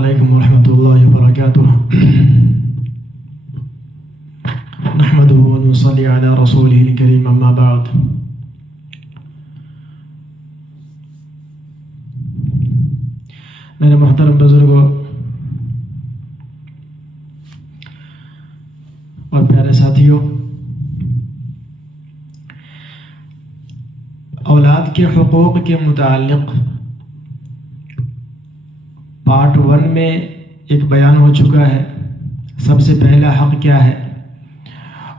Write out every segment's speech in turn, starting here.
علیکم ورحمۃ اللہ وبرکاتہ نحمده ونصلي على رسوله الكريم اما بعد میرے محترم بزرگوں اور پیارے ساتھیوں، اولاد کے حقوق کے متعلق پارٹ 1 میں ایک بیان ہو چکا ہے۔ سب سے پہلا حق کیا ہے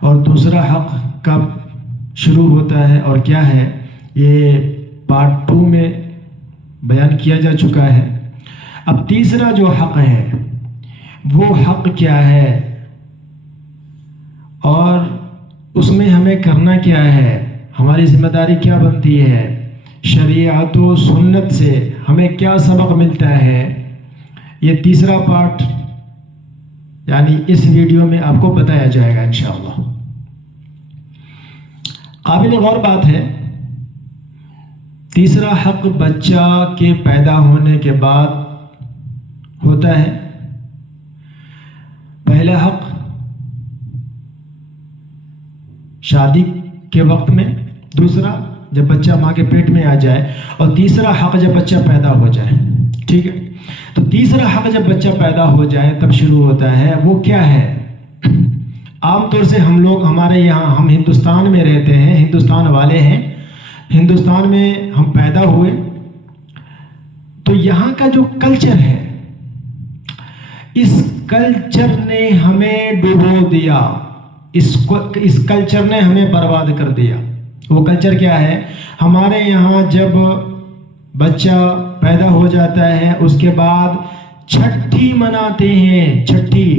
اور دوسرا حق کب شروع ہوتا ہے اور کیا ہے، یہ پارٹ 2 میں بیان کیا جا چکا ہے۔ اب تیسرا جو حق ہے وہ حق کیا ہے اور اس میں ہمیں کرنا کیا ہے، ہماری ذمہ داری کیا بنتی ہے، شریعت و سنت سے ہمیں کیا سبق ملتا ہے، یہ تیسرا پارٹ یعنی اس ویڈیو میں آپ کو بتایا جائے گا انشاءاللہ۔ قابل غور بات ہے، تیسرا حق بچہ کے پیدا ہونے کے بعد ہوتا ہے۔ پہلا حق شادی کے وقت میں، دوسرا جب بچہ ماں کے پیٹ میں آ جائے، اور تیسرا حق جب بچہ پیدا ہو جائے۔ ٹھیک ہے، تو تیسرا حق جب بچہ پیدا ہو جائے تب شروع ہوتا ہے۔ وہ کیا ہے؟ عام طور سے ہم لوگ ہمارے یہاں، ہم ہندوستان میں رہتے ہیں، ہندوستان والے ہیں، ہندوستان میں ہم پیدا ہوئے، تو یہاں کا جو کلچر ہے، اس کلچر نے ہمیں ڈبو دیا، اس کلچر نے ہمیں برباد کر دیا۔ وہ کلچر کیا ہے؟ ہمارے یہاں جب بچہ پیدا ہو جاتا ہے اس کے بعد چھٹی مناتے ہیں، چھٹی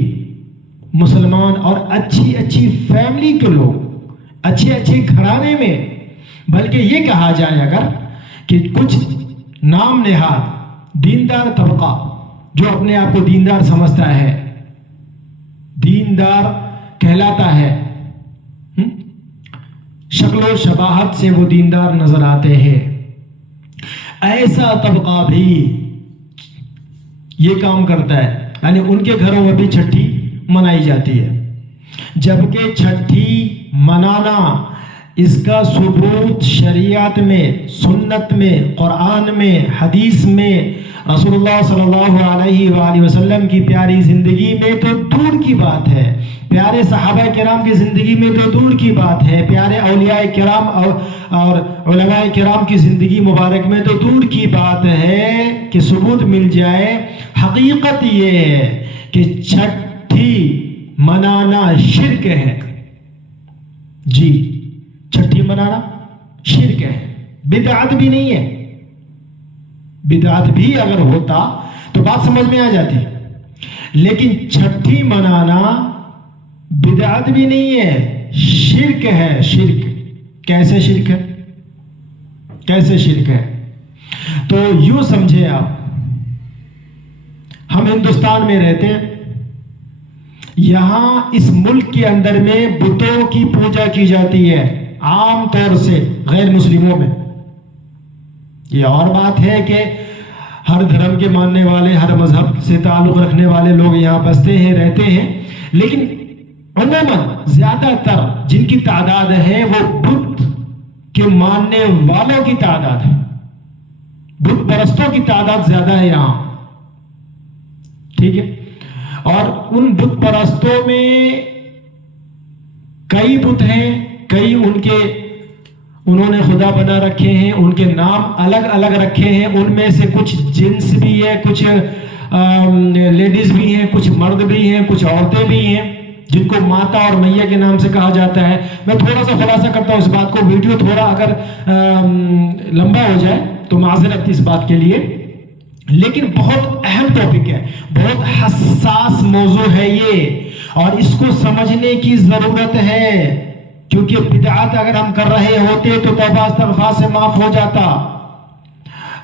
مسلمان اور اچھی اچھی فیملی کے لوگ، اچھے اچھے گھرانے میں، بلکہ یہ کہا جائے اگر کہ کچھ نام نہاد دیندار طبقہ جو اپنے آپ کو دیندار سمجھتا ہے، دیندار کہلاتا ہے، شکل و شباہت سے وہ دیندار نظر آتے ہیں، ایسا طبقہ بھی یہ کام کرتا ہے، یعنی ان کے گھروں میں بھی چھٹی منائی جاتی ہے، جبکہ چھٹی منانا اس کا ثبوت شریعت میں، سنت میں، قرآن میں، حدیث میں، رسول اللہ صلی اللہ علیہ وآلہ وسلم کی پیاری زندگی میں تو دور کی بات ہے، پیارے صحابہ کرام کی زندگی میں تو دور کی بات ہے، پیارے اولیاء کرام اور علماء کرام کی زندگی مبارک میں تو دور کی بات ہے کہ ثبوت مل جائے۔ حقیقت یہ ہے کہ چھٹی منانا شرک ہے، جی چھٹی منانا شرک ہے، بدعت بھی نہیں ہے۔ بدعت بھی اگر ہوتا تو بات سمجھ میں آ جاتی، لیکن چھٹی منانا بدعت بھی نہیں ہے، شرک ہے۔ شرک کیسے شرک ہے؟ کیسے شرک ہے؟ تو یوں سمجھے آپ، ہم ہندوستان میں رہتے ہیں، یہاں اس ملک کے اندر میں بتوں کی پوجا کی جاتی ہے عام طور سے غیر مسلموں میں۔ یہ اور بات ہے کہ ہر دھرم کے ماننے والے، ہر مذہب سے تعلق رکھنے والے لوگ یہاں بستے ہیں، رہتے ہیں، لیکن عموماً زیادہ تر جن کی تعداد ہے وہ بت کے ماننے والوں کی تعداد ہے، بت پرستوں کی تعداد زیادہ ہے یہاں۔ ٹھیک ہے، اور ان بت پرستوں میں کئی بت ہیں، کئی انہوں نے خدا بنا رکھے ہیں، ان کے نام الگ الگ رکھے ہیں، ان میں سے کچھ جنس بھی ہے، کچھ لیڈیز بھی ہیں، کچھ مرد بھی ہیں، کچھ عورتیں بھی ہیں جن کو ماتا اور میاں کے نام سے کہا جاتا ہے۔ میں تھوڑا سا خلاصہ کرتا ہوں اس بات کو، ویڈیو تھوڑا اگر لمبا ہو جائے تو معذرت اس بات کے لیے، لیکن بہت اہم ٹاپک ہے، بہت حساس موضوع ہے یہ، اور اس کو سمجھنے کی ضرورت ہے، کیونکہ بدعات اگر ہم کر رہے ہوتے تو توبہ استغفار سے معاف ہو جاتا،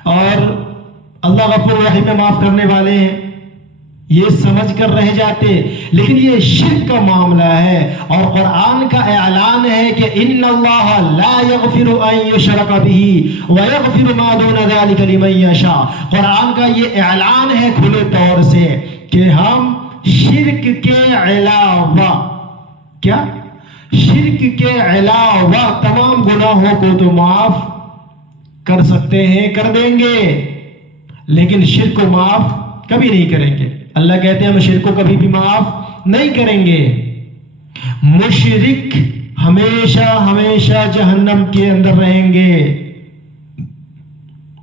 اور اللہ غفور رحیم میں معاف کرنے والے ہیں، یہ سمجھ کر رہ جاتے، لیکن یہ شرک کا معاملہ ہے، اور قرآن کا اعلان ہے کہ ان اللہ لا یغفر ان یشرک بہ ویغفر ما دون ذلک لمن یشاء۔ قرآن کا یہ اعلان ہے کھلے طور سے کہ ہم شرک کے علاوہ، کیا؟ شرک کے علاوہ تمام گناہوں کو تو معاف کر سکتے ہیں، کر دیں گے، لیکن شرک کو معاف کبھی نہیں کریں گے۔ اللہ کہتے ہیں ہم شرک کو کبھی بھی معاف نہیں کریں گے۔ مشرک ہمیشہ ہمیشہ جہنم کے اندر رہیں گے،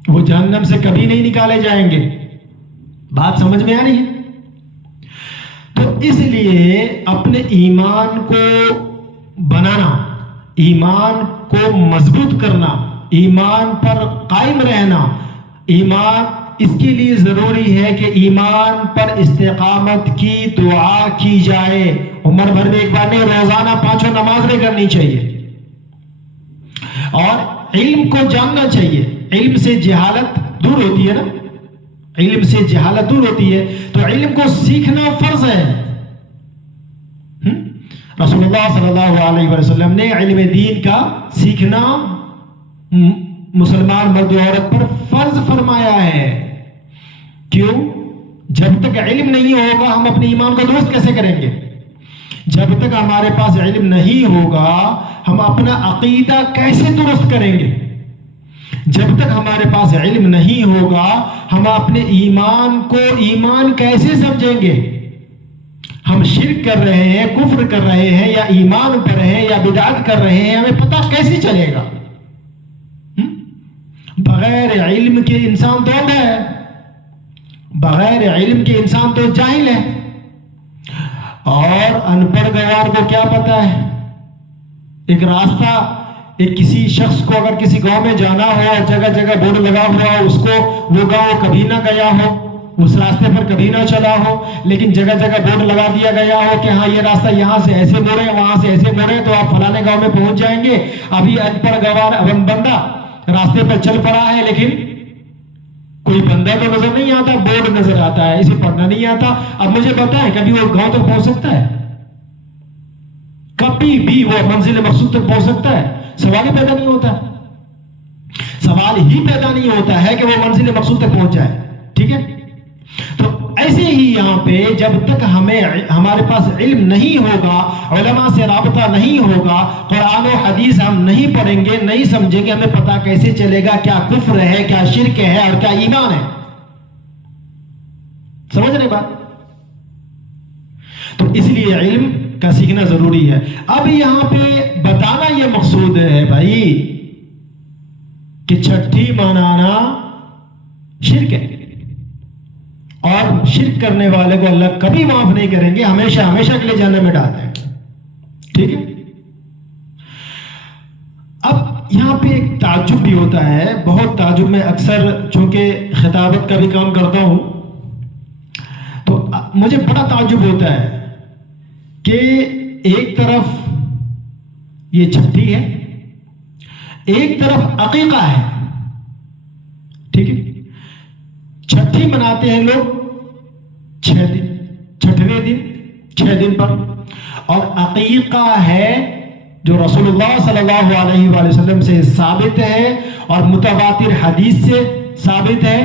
وہ جہنم سے کبھی نہیں نکالے جائیں گے۔ بات سمجھ میں آ رہی ہے؟ تو اس لیے اپنے ایمان کو بنانا، ایمان کو مضبوط کرنا، ایمان پر قائم رہنا، ایمان اس کے لیے ضروری ہے کہ ایمان پر استقامت کی دعا کی جائے۔ عمر بھر میں ایک بار نہیں، روزانہ 5 نماز میں کرنی چاہیے، اور علم کو جاننا چاہیے۔ علم سے جہالت دور ہوتی ہے نا، علم سے جہالت دور ہوتی ہے، تو علم کو سیکھنا فرض ہے۔ رسول اللہ صلی اللہ علیہ وسلم نے علم دین کا سیکھنا مسلمان مرد و عورت پر فرض فرمایا ہے۔ کیوں؟ جب تک علم نہیں ہوگا ہم اپنے ایمان کو درست کیسے کریں گے؟ جب تک ہمارے پاس علم نہیں ہوگا ہم اپنا عقیدہ کیسے درست کریں گے؟ جب تک ہمارے پاس علم نہیں ہوگا ہم اپنے ایمان کو ایمان کیسے سمجھیں گے؟ ہم شرک کر رہے ہیں، کفر کر رہے ہیں، یا ایمان پر ہیں، یا بدعت کر رہے ہیں، ہمیں پتہ کیسے چلے گا؟ بغیر علم کے انسان تو اندھا ہے، بغیر علم کے انسان تو جاہل ہے، اور ان پڑھ گوار کو کیا پتا ہے؟ ایک راستہ، ایک کسی شخص کو اگر کسی گاؤں میں جانا ہو اور جگہ جگہ بورڈ لگا ہوا ہو، اس کو وہ گاؤں کبھی نہ گیا ہو، اس راستے پر کبھی نہ چلا ہو، لیکن جگہ جگہ بورڈ لگا دیا گیا ہو کہ ہاں یہ راستہ یہاں سے ایسے موڑے، وہاں سے ایسے موڑے، تو آپ فلانے گاؤں میں پہنچ جائیں گے۔ ابھی ان پڑھ گوار بندہ راستے پر چل پڑا ہے، لیکن کوئی بندہ تو نظر نہیں آتا، بورڈ نظر آتا ہے، اسے پڑھنا نہیں آتا۔ اب مجھے بتائیں کبھی وہ گاؤں تک پہنچ سکتا ہے؟ کبھی بھی وہ منزل مقصود تک پہنچ سکتا ہے؟ سوال ہی پیدا نہیں ہوتا، سوال ہی پیدا نہیں ہوتا ہے کہ وہ منزل مقصود تک پہنچ جائے۔ ٹھیک ہے؟ تو ایسے ہی یہاں پہ جب تک ہمارے پاس علم نہیں ہوگا، علماء سے رابطہ نہیں ہوگا، قرآن و حدیث ہم نہیں پڑھیں گے، نہیں سمجھیں گے، ہمیں پتہ کیسے چلے گا کیا کفر ہے، کیا شرک ہے، اور کیا ایمان ہے؟ سمجھ رہے بات؟ تو اس لیے علم کا سیکھنا ضروری ہے۔ اب یہاں پہ بتانا یہ مقصود ہے بھائی کہ چھٹی منانا شرک ہے، اور شرک کرنے والے کو اللہ کبھی معاف نہیں کریں گے، ہمیشہ ہمیشہ کے لیے جہنم میں ڈال دیں گے۔ ٹھیک ہے؟ اب یہاں پہ ایک تعجب بھی ہوتا ہے، بہت تعجب، میں اکثر چونکہ خطابت کا بھی کام کرتا ہوں تو مجھے بڑا تعجب ہوتا ہے کہ ایک طرف یہ چھٹی ہے، ایک طرف عقیقہ ہے۔ ٹھیک ہے؟ چھٹی مناتے ہیں لوگ 6 دن، چھٹویں دن 6 دن پر، اور عقیقہ ہے جو رسول اللہ صلی اللہ علیہ وآلہ وسلم سے ثابت ہے اور متواتر حدیث سے ثابت ہے،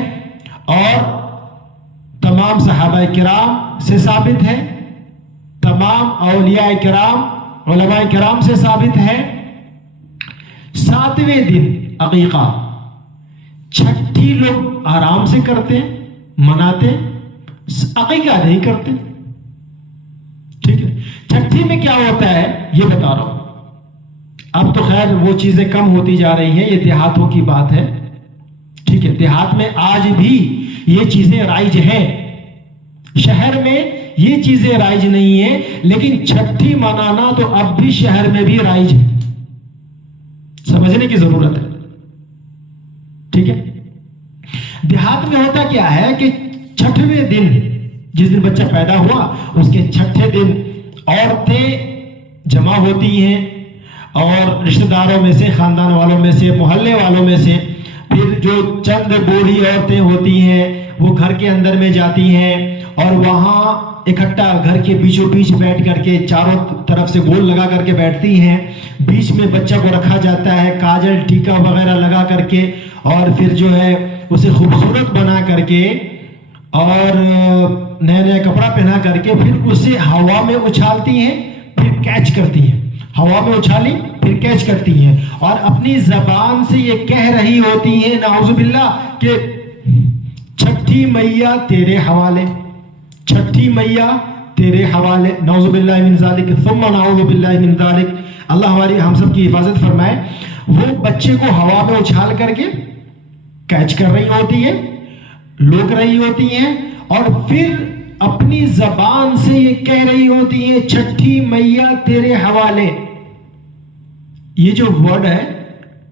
اور تمام صحابہ کرام سے ثابت ہے، تمام اولیاء کرام علماء کرام سے ثابت ہے۔ 7ویں دن عقیقہ، چھٹی لوگ آرام سے کرتے ہیں، مناتے، عقیقہ نہیں کرتے۔ ٹھیک ہے؟ چھٹی میں کیا ہوتا ہے یہ بتا رہا ہوں، اب تو خیر وہ چیزیں کم ہوتی جا رہی ہیں، یہ دیہاتوں کی بات ہے۔ ٹھیک ہے؟ دیہات میں آج بھی یہ چیزیں رائج ہیں، شہر میں یہ چیزیں رائج نہیں ہیں، لیکن چھٹی منانا تو اب بھی شہر میں بھی رائج ہے، سمجھنے کی ضرورت ہے۔ ٹھیک ہے؟ دیہات میں ہوتا کیا ہے کہ 6ویں دن، جس دن بچہ پیدا ہوا اس کے 6 دن عورتیں جمع ہوتی ہیں، اور رشتہ داروں میں سے، خاندان والوں میں سے، محلے والوں میں سے پھر جو چند بوڑھی عورتیں ہوتی ہیں وہ گھر کے اندر میں جاتی ہیں اور وہاں اکٹھا گھر کے بیچوں بیچ بیٹھ کر کے چاروں طرف سے گول لگا کر کے بیٹھتی ہیں، بیچ میں بچہ کو رکھا جاتا ہے کاجل ٹیکا وغیرہ لگا کر کے، اور پھر جو ہے اسے خوبصورت بنا کر کے اور نیا نیا کپڑا پہنا کر کے پھر اسے ہوا میں اچھالتی ہیں، پھر کیچ کرتی ہیں، ہوا میں اچھالی پھر کیچ کرتی ہیں، اور اپنی زبان سے یہ کہہ رہی ہوتی ہیں نعوذ باللہ کہ چھٹی میاں تیرے حوالے، چھٹی میاں تیرے حوالے، نعوذ باللہ من ذالک ثم نعوذ باللہ من ذالک، اللہ ہماری ہم سب کی حفاظت فرمائے۔ وہ بچے کو ہوا میں اچھال کر کے کیچ کر رہی ہوتی ہے، لوک رہی ہوتی ہیں، اور پھر اپنی زبان سے یہ کہہ رہی ہوتی ہیں چھٹی میاں تیرے حوالے۔ یہ جو ورڈ ہے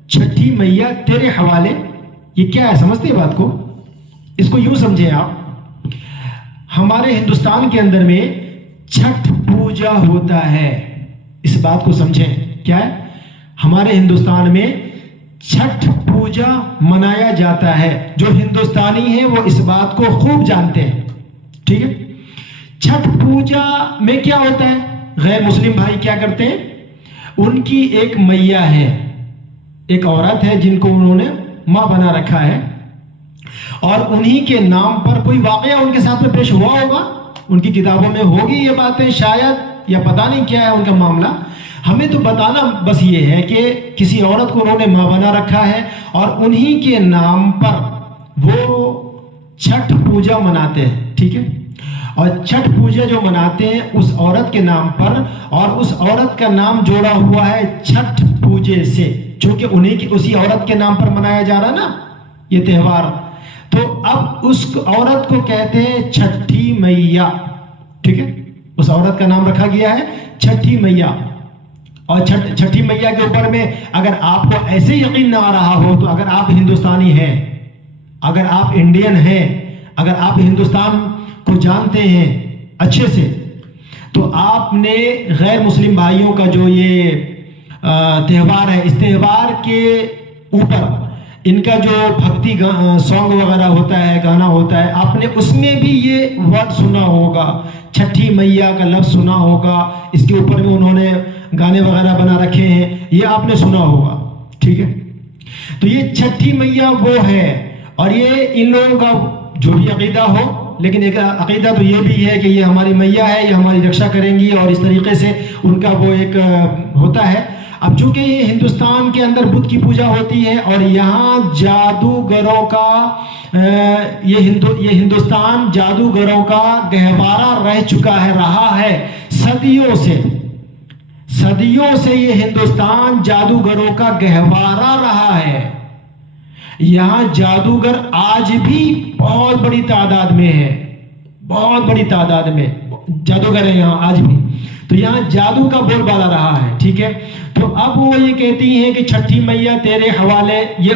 چھٹی میاں تیرے حوالے، یہ کیا ہے سمجھتے ہیں بات کو؟ اس کو یوں سمجھیں آپ، ہمارے ہندوستان کے اندر میں چھٹ پوجا ہوتا ہے، اس بات کو سمجھیں، کیا ہے ہمارے ہندوستان میں چھٹ پوجا منایا جاتا ہے، جو ہندوستانی ہیں وہ اس بات کو خوب جانتے ہیں، ٹھیک ہے؟ چھٹ پوجا میں کیا ہوتا ہے؟ غیر مسلم بھائی کیا کرتے ہیں، ان کی ایک میاں ہے، ایک عورت ہے جن کو انہوں نے ماں بنا رکھا ہے، اور انہی کے نام پر کوئی واقعہ ان کے ساتھ میں پیش ہوا ہوگا، ان کی کتابوں میں ہوگی یہ باتیں شاید، یا پتہ نہیں کیا ہے ان کا معاملہ، ہمیں تو بتانا بس یہ ہے کہ کسی عورت کو انہوں نے ماں بنا رکھا ہے اور انہی کے نام پر وہ چھٹ پوجا مناتے ہیں، ٹھیک ہے؟ اور چھٹ پوجا جو مناتے ہیں اس عورت کے نام پر، اور اس عورت کا نام جوڑا ہوا ہے چھٹ پوجے سے، چونکہ انہی کی اسی عورت کے نام پر منایا جا رہا نا یہ تہوار، تو اب اس عورت کو کہتے ہیں چھٹی میاں، ٹھیک ہے؟ اس عورت کا نام رکھا گیا ہے چھٹی میاں، اور چھٹی میاں کے اوپر میں اگر آپ کو ایسے یقین نہ آ رہا ہو تو اگر آپ ہندوستانی ہیں، اگر آپ انڈین ہیں، اگر آپ ہندوستان کو جانتے ہیں اچھے سے، تو آپ نے غیر مسلم بھائیوں کا جو یہ تہوار ہے، اس تہوار کے اوپر ان کا جو بھکتی سانگ وغیرہ ہوتا ہے، گانا ہوتا ہے، آپ نے اس میں بھی یہ ورڈ سنا ہوگا، چھٹی میاں کا لفظ سنا ہوگا، اس کے اوپر میں انہوں نے گانے وغیرہ بنا رکھے ہیں، یہ آپ نے سنا ہوگا، ٹھیک ہے؟ تو یہ چھٹی میاں وہ ہے، اور یہ ان لوگوں کا جو بھی عقیدہ ہو، لیکن ایک عقیدہ تو یہ بھی ہے کہ یہ ہماری میاں ہے، یہ ہماری رکشا کریں گی، اور اس طریقے سے ان کا وہ ایک ہوتا ہے۔ اب چونکہ یہ ہندوستان کے اندر بدھ کی پوجا ہوتی ہے، اور یہاں جادوگروں کا یہ ہندوستان جادوگروں کا گہوارہ رہ چکا ہے، رہا ہے صدیوں سے، صدیوں سے یہ ہندوستان جادوگروں کا گہوارہ رہا ہے۔ یہاں جادوگر آج بھی بہت بڑی تعداد میں ہے، بہت بڑی تعداد میں جادوگر ہیں یہاں آج بھی، تو یہاں جادو کا بول بالا رہا ہے، ٹھیک ہے؟ تو اب وہ یہ کہتی ہیں کہ چھٹی میاں تیرے حوالے، یہ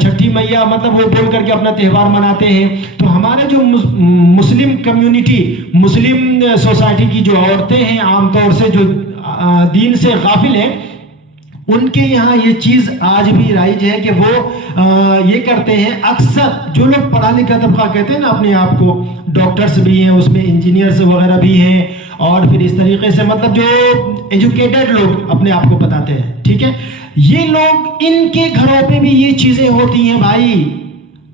چھٹی میاں مطلب وہ بول کر کے اپنا تہوار مناتے ہیں۔ تو ہمارے جو مسلم کمیونٹی، مسلم سوسائٹی کی جو عورتیں ہیں عام طور سے جو دین سے غافل ہیں، ان کے یہاں یہ چیز آج بھی رائج ہے کہ وہ یہ کرتے ہیں، اکثر جو لوگ پڑھا لکھا طبقہ کہتے ہیں نا اپنے آپ کو، ڈاکٹرز بھی ہیں اس میں، انجینئرز وغیرہ بھی ہیں، اور پھر اس طریقے سے مطلب جو ایجوکیٹڈ لوگ اپنے آپ کو بتاتے ہیں، ٹھیک ہے؟ یہ لوگ ان کے گھروں پہ بھی یہ چیزیں ہوتی ہیں بھائی،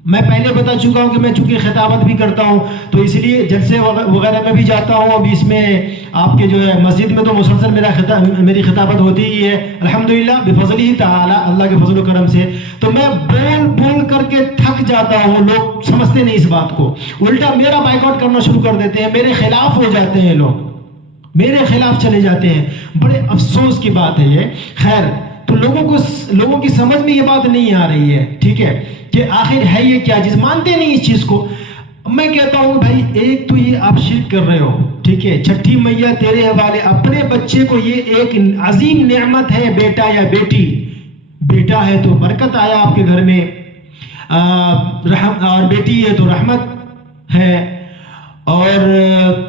میں پہلے بتا چکا ہوں کہ میں چونکہ خطابت بھی کرتا ہوں تو اس لیے جلسے وغیرہ میں بھی جاتا ہوں، ابھی اس میں آپ کے جو ہے مسجد میں تو مسلسل میری خطابت ہوتی ہی ہے الحمدللہ بفضلہ تعالی، اللہ کے فضل و کرم سے، تو میں بول بول کر کے تھک جاتا ہوں، لوگ سمجھتے نہیں اس بات کو، الٹا میرا بائیک آؤٹ کرنا شروع کر دیتے ہیں، میرے خلاف ہو جاتے ہیں لوگ، میرے خلاف چلے جاتے ہیں، بڑے افسوس کی بات ہے یہ۔ خیر، تو لوگوں کی سمجھ میں یہ بات نہیں آ رہی ہے، ٹھیک ہے، کہ آخر ہے یہ کیا چیز، مانتے نہیں اس چیز کو۔ میں کہتا ہوں بھائی ایک تو یہ آپ شرک کر رہے ہو، ٹھیک ہے، چھٹی میاں تیرے حوالے، اپنے بچے کو یہ ایک عظیم نعمت ہے، بیٹا یا بیٹی، بیٹا ہے تو برکت آیا آپ کے گھر میں، اور بیٹی ہے تو رحمت ہے، اور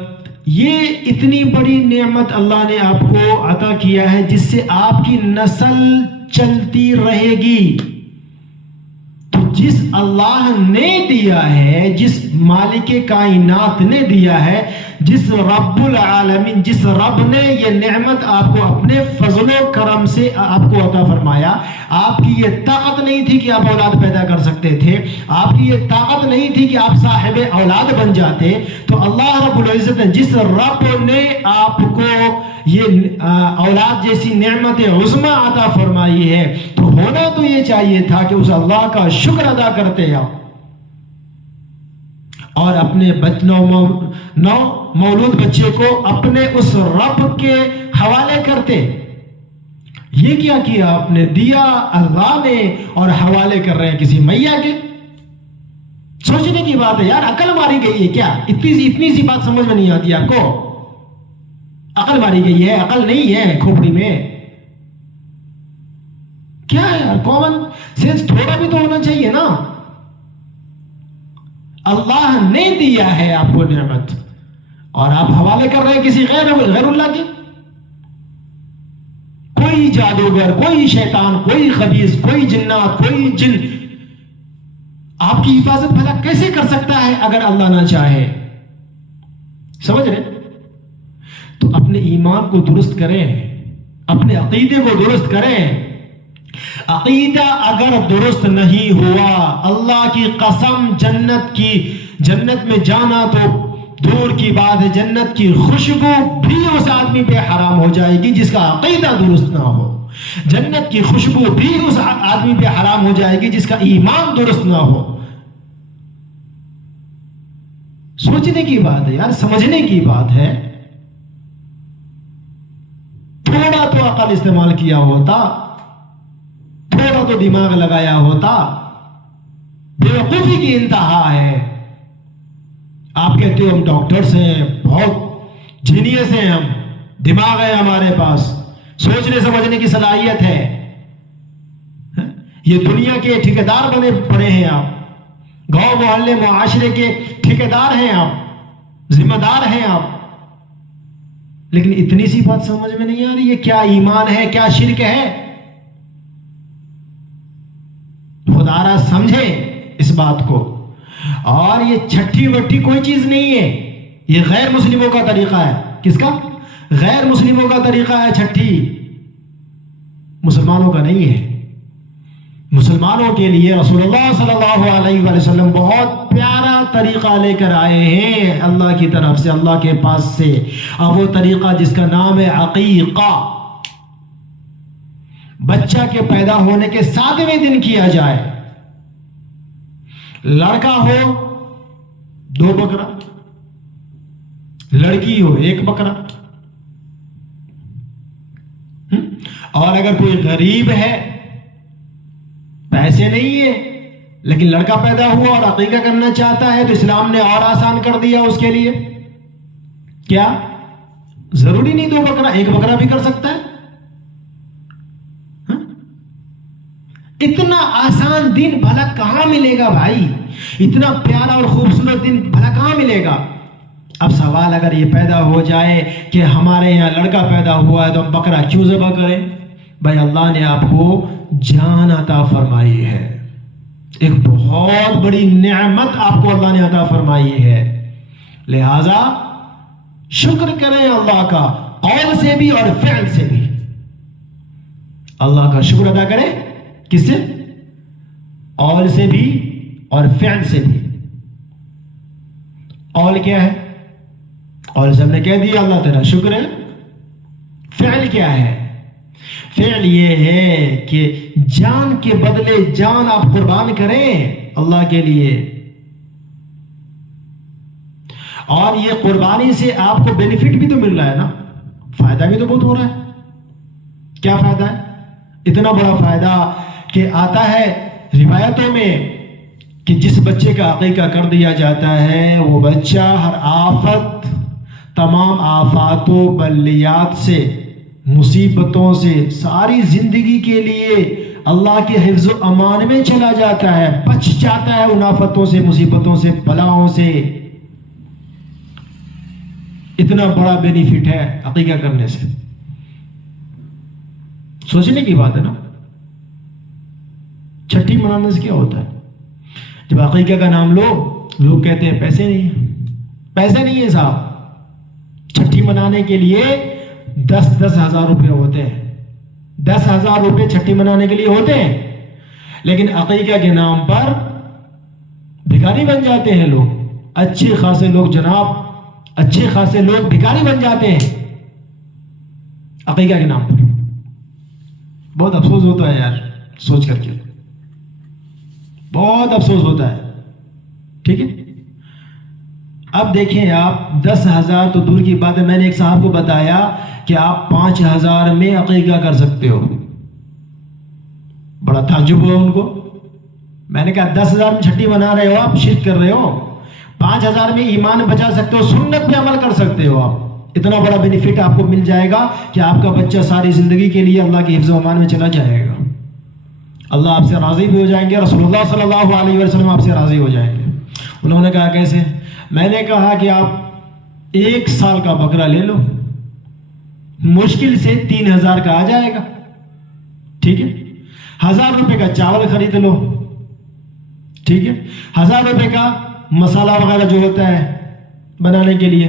یہ اتنی بڑی نعمت اللہ نے آپ کو عطا کیا ہے جس سے آپ کی نسل چلتی رہے گی۔ جس اللہ نے دیا ہے، جس مالک کائنات نے دیا ہے، جس رب العالمین، جس رب نے یہ نعمت آپ کو اپنے فضل و کرم سے آپ کو عطا فرمایا. آپ کی یہ طاقت نہیں تھی کہ آپ اولاد پیدا کر سکتے تھے، آپ کی یہ طاقت نہیں تھی کہ آپ صاحب اولاد بن جاتے. تو اللہ رب العزت نے، جس رب نے آپ کو یہ اولاد جیسی نعمت عظمی عطا فرمائی ہے، تو ہونا تو یہ چاہیے تھا کہ اس اللہ کا شکر ادا کرتے آپ اور اپنے نو مولود بچے کو اپنے اس رب کے حوالے کرتے. یہ کیا کیا آپ نے؟ دیا اللہ نے اور حوالے کر رہے ہیں کسی میاں کے. سوچنے کی بات ہے یار، عقل ماری گئی ہے کیا؟ اتنی سی بات سمجھ میں نہیں آتی آپ کو؟ عقل ماری گئی ہے، عقل نہیں ہے کھوپڑی میں. کیا ہے یار، کامن سینس تھوڑا بھی تو ہونا چاہیے نا. اللہ نے دیا ہے آپ کو نعمت اور آپ حوالے کر رہے ہیں کسی غیر اللہ کے. کوئی جادوگر، کوئی شیطان، کوئی خبیث، کوئی جنات، کوئی جن آپ کی حفاظت بھلا کیسے کر سکتا ہے اگر اللہ نہ چاہے؟ سمجھ رہے؟ تو اپنے ایمان کو درست کریں، اپنے عقیدے کو درست کریں. عقیدہ اگر درست نہیں ہوا، اللہ کی قسم، جنت میں جانا تو دور کی بات ہے، جنت کی خوشبو بھی اس آدمی پہ حرام ہو جائے گی جس کا عقیدہ درست نہ ہو. جنت کی خوشبو بھی اس آدمی پہ حرام ہو جائے گی جس کا ایمان درست نہ ہو. سوچنے کی بات ہے یار، سمجھنے کی بات ہے. تھوڑا تو عقل استعمال کیا ہوتا، تھوڑا تو دماغ لگایا ہوتا. بیوقوفی کی انتہا ہے. آپ کہتے ہو ہم ڈاکٹرز ہیں، بہت جینیس ہیں، ہم دماغ ہے ہمارے پاس، سوچنے سمجھنے کی صلاحیت ہے. یہ دنیا کے ٹھیکیدار بنے پڑے ہیں آپ، گاؤں محلے معاشرے کے ٹھیکیدار ہیں آپ، ذمہ دار ہیں آپ. لیکن اتنی سی بات سمجھ میں نہیں آ رہی ہے، کیا ایمان ہے، کیا شرک ہے؟ خدا را سمجھیں اس بات کو. اور یہ چھٹی وٹی کوئی چیز نہیں ہے، یہ غیر مسلموں کا طریقہ ہے. کس کا؟ غیر مسلموں کا طریقہ ہے چھٹی، مسلمانوں کا نہیں ہے. مسلمانوں کے لیے رسول اللہ صلی اللہ علیہ وآلہ وسلم بہت پیارا طریقہ لے کر آئے ہیں اللہ کی طرف سے، اللہ کے پاس سے. اب وہ طریقہ جس کا نام ہے عقیقہ، بچہ کے پیدا ہونے کے 7ویں دن کیا جائے. لڑکا ہو 2 بکرا، لڑکی ہو 1 بکرا. اور اگر کوئی غریب ہے، پیسے نہیں ہے، لیکن لڑکا پیدا ہوا اور عقیقہ کرنا چاہتا ہے، تو اسلام نے اور آسان کر دیا اس کے لیے. کیا ضروری نہیں 2 بکرا، 1 بکرا بھی کر سکتا ہے. اتنا آسان دن بھلا کہاں ملے گا بھائی؟ اتنا پیارا اور خوبصورت دن بھلا کہاں ملے گا؟ اب سوال اگر یہ پیدا ہو جائے کہ ہمارے یہاں لڑکا پیدا ہوا ہے تو ہم بکرا کیوں ذبح کریں؟ بھائی اللہ نے آپ کو جان عطا فرمائی ہے، ایک بہت بڑی نعمت آپ کو اللہ نے عطا فرمائی ہے. لہذا شکر کریں اللہ کا، قول سے بھی اور فعل سے بھی. اللہ کا شکر ادا کریں، کس سے؟ قول سے بھی اور فعل سے بھی. قول کیا ہے؟ قول سے ہم نے کہہ دیا اللہ تیرا شکر ہے. فعل کیا ہے؟ فعل یہ ہے کہ جان کے بدلے جان آپ قربان کریں اللہ کے لیے. اور یہ قربانی سے آپ کو بینیفٹ بھی تو مل رہا ہے نا، فائدہ بھی تو بہت ہو رہا ہے. کیا فائدہ ہے؟ اتنا بڑا فائدہ کہ آتا ہے روایتوں میں کہ جس بچے کا عقیقہ کر دیا جاتا ہے وہ بچہ ہر آفت، تمام آفات و بلیات سے، مصیبتوں سے ساری زندگی کے لیے اللہ کے حفظ و امان میں چلا جاتا ہے، بچ جاتا ہے ان آفتوں سے، مصیبتوں سے، بلاؤں سے. اتنا بڑا بینیفٹ ہے عقیقہ کرنے سے. سوچنے کی بات ہے نا. چھٹی منانے سے کیا ہوتا ہے؟ جب عقیقہ کا نام لو لوگ کہتے ہیں پیسے نہیں ہیں، پیسے نہیں ہیں صاحب. چھٹی منانے کے لیے 10,000 روپے ہوتے ہیں، 10,000 روپے چھٹی منانے کے لیے ہوتے ہیں، لیکن عقیقہ کے نام پر بھکاری بن جاتے ہیں لوگ. اچھے خاصے لوگ جناب، اچھے خاصے لوگ بھکاری بن جاتے ہیں عقیقہ کے نام پر. بہت افسوس ہوتا ہے یار سوچ کر کے، بہت افسوس ہوتا ہے. ٹھیک ہے، اب دیکھیں آپ 10,000 تو دور کی بات ہے. میں نے ایک صاحب کو بتایا کہ آپ 5,000 میں عقیقہ کر سکتے ہو. بڑا تعجب ہوا ان کو. میں نے کہا 10,000 میں چھٹی منا رہے ہو، آپ شرک کر رہے ہو. 5,000 میں ایمان بچا سکتے ہو، سنت پہ عمل کر سکتے ہو. آپ اتنا بڑا بینیفٹ آپ کو مل جائے گا کہ آپ کا بچہ ساری زندگی کے لیے اللہ کی حفظ و امان میں چلا جائے گا. اللہ آپ سے راضی بھی ہو جائیں گے، رسول اللہ صلی اللہ علیہ وسلم آپ سے راضی ہو جائیں گے. انہوں نے کہا کیسے؟ میں نے کہا کہ آپ 1 سال کا بکرا لے لو، مشکل سے 3,000 کا آ جائے گا. ٹھیک ہے، 1,000 روپے کا چاول خرید لو. ٹھیک ہے، 1,000 روپے کا مسالہ وغیرہ جو ہوتا ہے بنانے کے لیے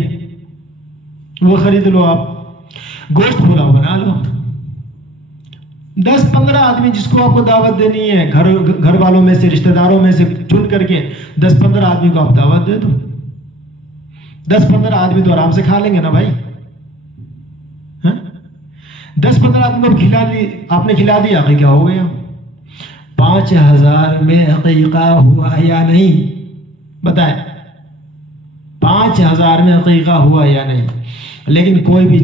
وہ خرید لو. آپ گوشت پلاؤ بنا لو. 10-15 آدمی جس کو آپ کو دعوت دینی ہے، گھر والوں میں سے، رشتہ داروں میں سے چن کر کے 10-15 آدمی کو آپ دعوت دے دو. 10-15 آدمی تو آرام سے کھا لیں گے نا بھائی. 10-15 آدمی کو آپ نے کھلا دیا، عقیقہ ہو گیا. 5,000 میں عقیقہ ہوا یا نہیں بتائیں؟ 5,000 میں عقیقہ ہوا یا نہیں؟ لیکن کوئی بھی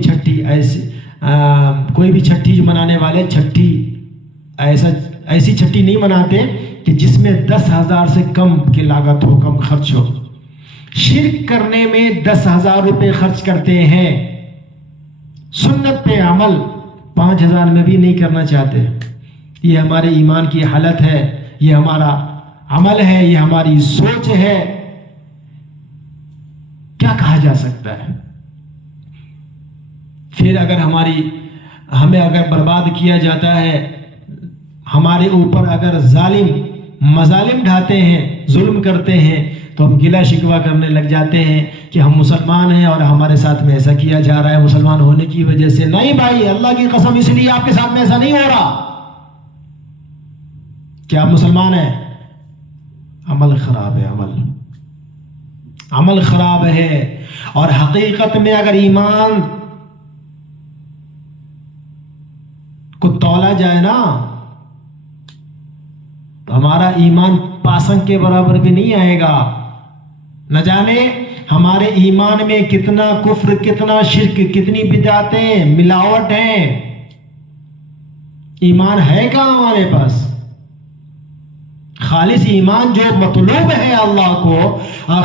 چھٹی جو منانے والے چھٹی ایسی چھٹی نہیں مناتے کہ جس میں 10,000 سے کم کی لاگت ہو، کم خرچ ہو. شرک کرنے میں 10,000 روپے خرچ کرتے ہیں، سنت پہ عمل 5,000 میں بھی نہیں کرنا چاہتے. یہ ہمارے ایمان کی حالت ہے، یہ ہمارا عمل ہے، یہ ہماری سوچ ہے. کیا کہا جا سکتا ہے؟ پھر اگر ہمیں اگر برباد کیا جاتا ہے، ہمارے اوپر اگر مظالم ڈھاتے ہیں، ظلم کرتے ہیں، تو ہم گلہ شکوہ کرنے لگ جاتے ہیں کہ ہم مسلمان ہیں اور ہمارے ساتھ میں ایسا کیا جا رہا ہے مسلمان ہونے کی وجہ سے. نہیں بھائی، اللہ کی قسم اس لیے آپ کے ساتھ میں ایسا نہیں ہو رہا کہ آپ مسلمان ہیں. عمل خراب ہے، عمل خراب ہے. اور حقیقت میں اگر ایمان کو تولا جائے نا تو ہمارا ایمان پاسنگ کے برابر بھی نہیں آئے گا. نہ جانے ہمارے ایمان میں کتنا کفر، کتنا شرک، کتنی بدعتیں، ملاوٹ ہیں. ایمان ہے کہاں ہمارے پاس؟ خالص ایمان جو مطلوب ہے اللہ کو،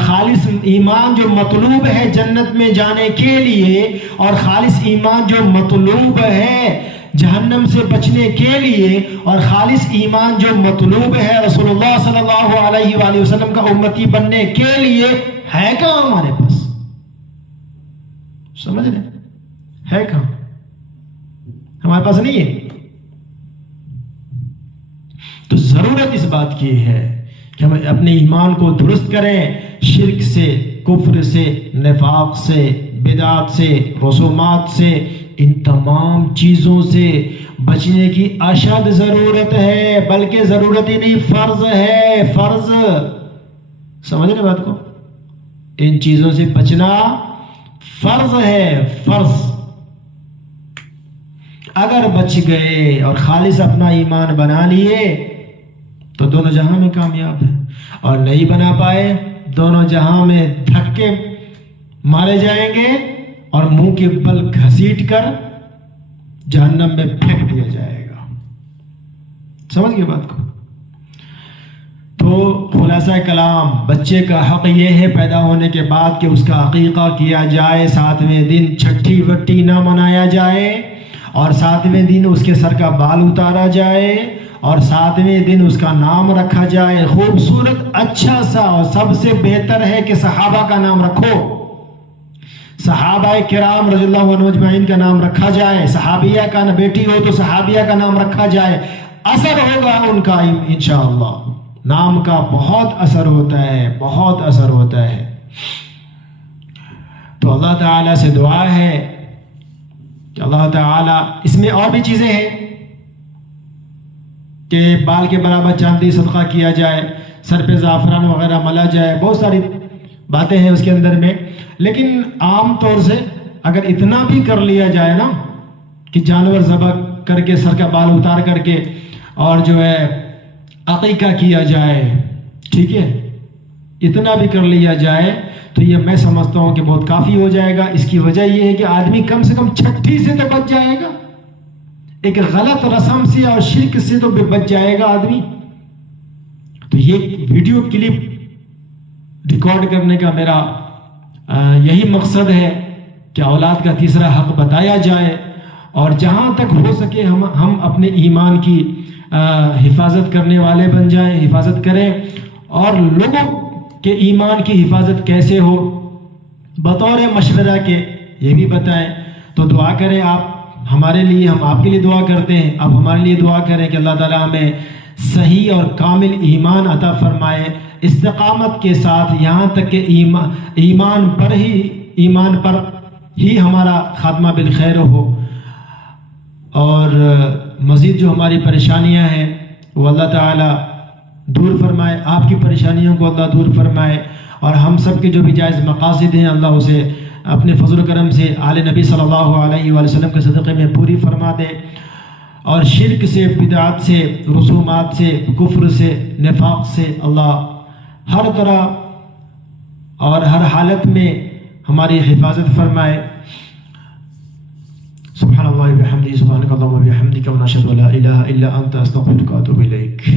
خالص ایمان جو مطلوب ہے جنت میں جانے کے لیے، اور خالص ایمان جو مطلوب ہے جہنم سے بچنے کے لیے، اور خالص ایمان جو مطلوب ہے رسول اللہ صلی اللہ علیہ وآلہ وسلم کا امتی بننے کے لیے، ہے کہاں ہمارے پاس؟ سمجھ رہے ہے کہاں؟ ہمارے پاس نہیں ہے. تو ضرورت اس بات کی ہے کہ ہم اپنے ایمان کو درست کریں، شرک سے، کفر سے، نفاق سے، بدعات سے، رسومات سے، ان تمام چیزوں سے بچنے کی اشد ضرورت ہے. بلکہ ضرورت ہی نہیں، فرض ہے، فرض. سمجھ رہے بات کو؟ ان چیزوں سے بچنا فرض ہے، فرض. اگر بچ گئے اور خالص اپنا ایمان بنا لیے تو دونوں جہاں میں کامیاب ہیں، اور نہیں بنا پائے دونوں جہاں میں دھکے مارے جائیں گے اور منہ کے بل گھسیٹ کر جہنم میں پھینک دیا جائے گا. سمجھ گئے بات کو؟ تو خلاصہ کلام، بچے کا حق یہ ہے پیدا ہونے کے بعد کہ اس کا عقیقہ کیا جائے. 7ویں دن چھٹی وٹی نہ منایا جائے، اور 7ویں دن اس کے سر کا بال اتارا جائے، اور 7ویں دن اس کا نام رکھا جائے. خوبصورت اچھا سا، اور سب سے بہتر ہے کہ صحابہ کا نام رکھو. صحابہ کرام رضی اللہ عنہ اجمعین کا نام رکھا جائے. صحابیہ کا بیٹی ہو تو صحابیہ کا نام رکھا جائے. اثر ہوگا ان کا انشاءاللہ. نام کا بہت اثر ہوتا ہے، بہت اثر ہوتا ہے۔ تو اللہ تعالیٰ سے دعا ہے کہ اللہ تعالیٰ، اس میں اور بھی چیزیں ہیں کہ بال کے برابر چاندی صدقہ کیا جائے، سر پہ زعفران وغیرہ ملا جائے، بہت ساری باتیں ہیں اس کے اندر میں، لیکن عام طور سے اگر اتنا بھی کر لیا جائے نا کہ جانور ذبح کر کے سر کا بال اتار کر کے اور جو ہے عقیقہ کیا جائے، ٹھیک ہے، اتنا بھی کر لیا جائے تو یہ میں سمجھتا ہوں کہ بہت کافی ہو جائے گا۔ اس کی وجہ یہ ہے کہ آدمی کم سے کم چھٹی سے تو بچ جائے گا، ایک غلط رسم سے اور شرک سے تو بچ جائے گا آدمی۔ تو یہ ویڈیو کلپ ریکارڈ کرنے کا میرا یہی مقصد ہے کہ اولاد کا تیسرا حق بتایا جائے، اور جہاں تک ہو سکے ہم اپنے ایمان کی حفاظت کرنے والے بن جائیں، حفاظت کریں، اور لوگوں کے ایمان کی حفاظت کیسے ہو بطور مشورہ کے یہ بھی بتائیں۔ تو دعا کریں آپ ہمارے لیے، ہم آپ کے لیے دعا کرتے ہیں، آپ ہمارے لیے دعا کریں کہ اللہ تعالیٰ ہمیں صحیح اور کامل ایمان عطا فرمائے، استقامت کے ساتھ، یہاں تک کہ ایمان پر ہی ہمارا خاتمہ بالخیر ہو، اور مزید جو ہماری پریشانیاں ہیں وہ اللہ تعالیٰ دور فرمائے، آپ کی پریشانیوں کو اللہ دور فرمائے، اور ہم سب کے جو بھی جائز مقاصد ہیں اللہ اسے اپنے فضل و کرم سے آل نبی صلی اللہ علیہ وآلہ وسلم کے صدقے میں پوری فرما دے، اور شرک سے، بدعات سے، رسومات سے، کفر سے، نفاق سے اللہ ہر طرح اور ہر حالت میں ہماری حفاظت فرمائے۔ سبحان اللہ وبحمدہ، سبحانک اللہم وبحمدک، ونشہد ان لا الہ الا انت، استغفرک واتوب الیک۔